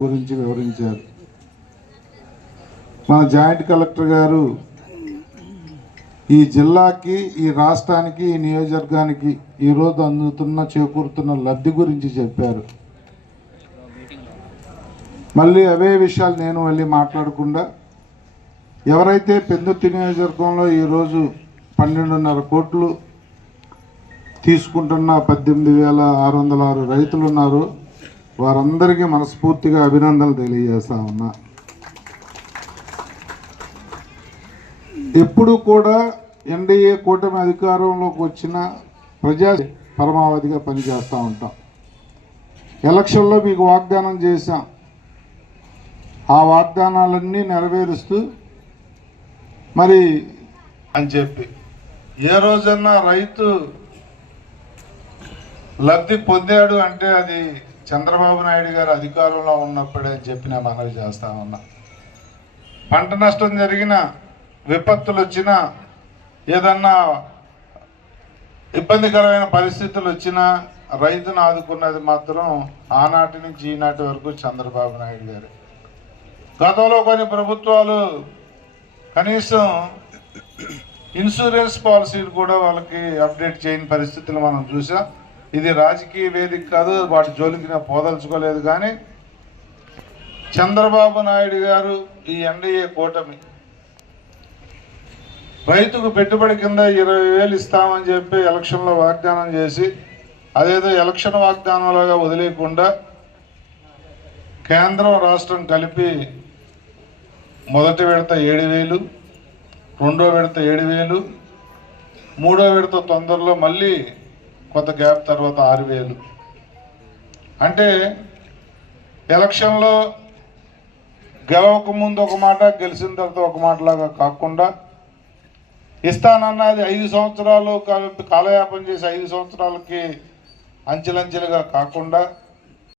గురించి వివరించారు. మన జాయింట్ కలెక్టర్ గారు ఈ జిల్లాకి ఈ రాష్ట్రానికి ఈ నియోజకవర్గానికి ఈరోజు అందుతున్న చేకూరుతున్న లబ్ధి గురించి చెప్పారు. మళ్ళీ అవే విషయాలు నేను మళ్ళీ మాట్లాడకుండా ఎవరైతే పెందుర్తి నియోజకవర్గంలో ఈరోజు పన్నెండున్నర కోట్లు తీసుకుంటున్న పద్దెనిమిది వేల ఆరు వందల ఆరు రైతులు ఉన్నారు వారందరికీ మనస్ఫూర్తిగా అభినందనలు తెలియజేస్తా ఉన్నా. ఎప్పుడు కూడా ఎన్డీఏ కూటమి అధికారంలోకి వచ్చిన ప్రజా పరమావధిగా పనిచేస్తూ ఉంటాం. ఎలక్షన్లో మీకు వాగ్దానం చేశాం. ఆ వాగ్దానాలన్నీ నెరవేరుస్తూ మరి అని చెప్పి. ఏ రోజన్నా రైతు లబ్ధి పొందాడు అంటే అది చంద్రబాబు నాయుడు గారు అధికారంలో ఉన్నప్పుడే అని చెప్పి నేను మనవి చేస్తా ఉన్నా. పంట నష్టం జరిగిన విపత్తులు వచ్చినా ఏదన్నా ఇబ్బందికరమైన పరిస్థితులు వచ్చినా రైతును ఆదుకున్నది మాత్రం ఆనాటి నుంచి ఈనాటి వరకు చంద్రబాబు నాయుడు గారు. గతంలో కొన్ని ప్రభుత్వాలు కనీసం ఇన్సూరెన్స్ పాలసీలు కూడా వాళ్ళకి అప్డేట్ చేయని పరిస్థితులు మనం చూసాం. ఇది రాజకీయ వేదిక కాదు వాటి జోలికి నేను పోదలుచుకోలేదు కానీ చంద్రబాబు నాయుడు గారు ఈ ఎన్డీఏ కూటమి రైతుకు పెట్టుబడి కింద ఇరవై వేలు ఇస్తామని చెప్పి ఎలక్షన్లో వాగ్దానం చేసి అదేదో ఎలక్షన్ వాగ్దానంలాగా వదిలేయకుండా కేంద్రం రాష్ట్రం కలిపి మొదటి విడత ఏడు వేలు రెండో విడత ఏడు వేలు మూడో విడత తొందరలో మళ్ళీ కొంత గ్యాప్ తర్వాత ఆరు వేలు. అంటే ఎలక్షన్లో గెలవక ముందు ఒక మాట గెలిచిన తర్వాత ఒక మాటలాగా కాకుండా ఇస్తానన్నది ఐదు సంవత్సరాలు కా- కాలయాపన చేసి ఐదు సంవత్సరాలకి అంచెలంచెలుగా కాకుండా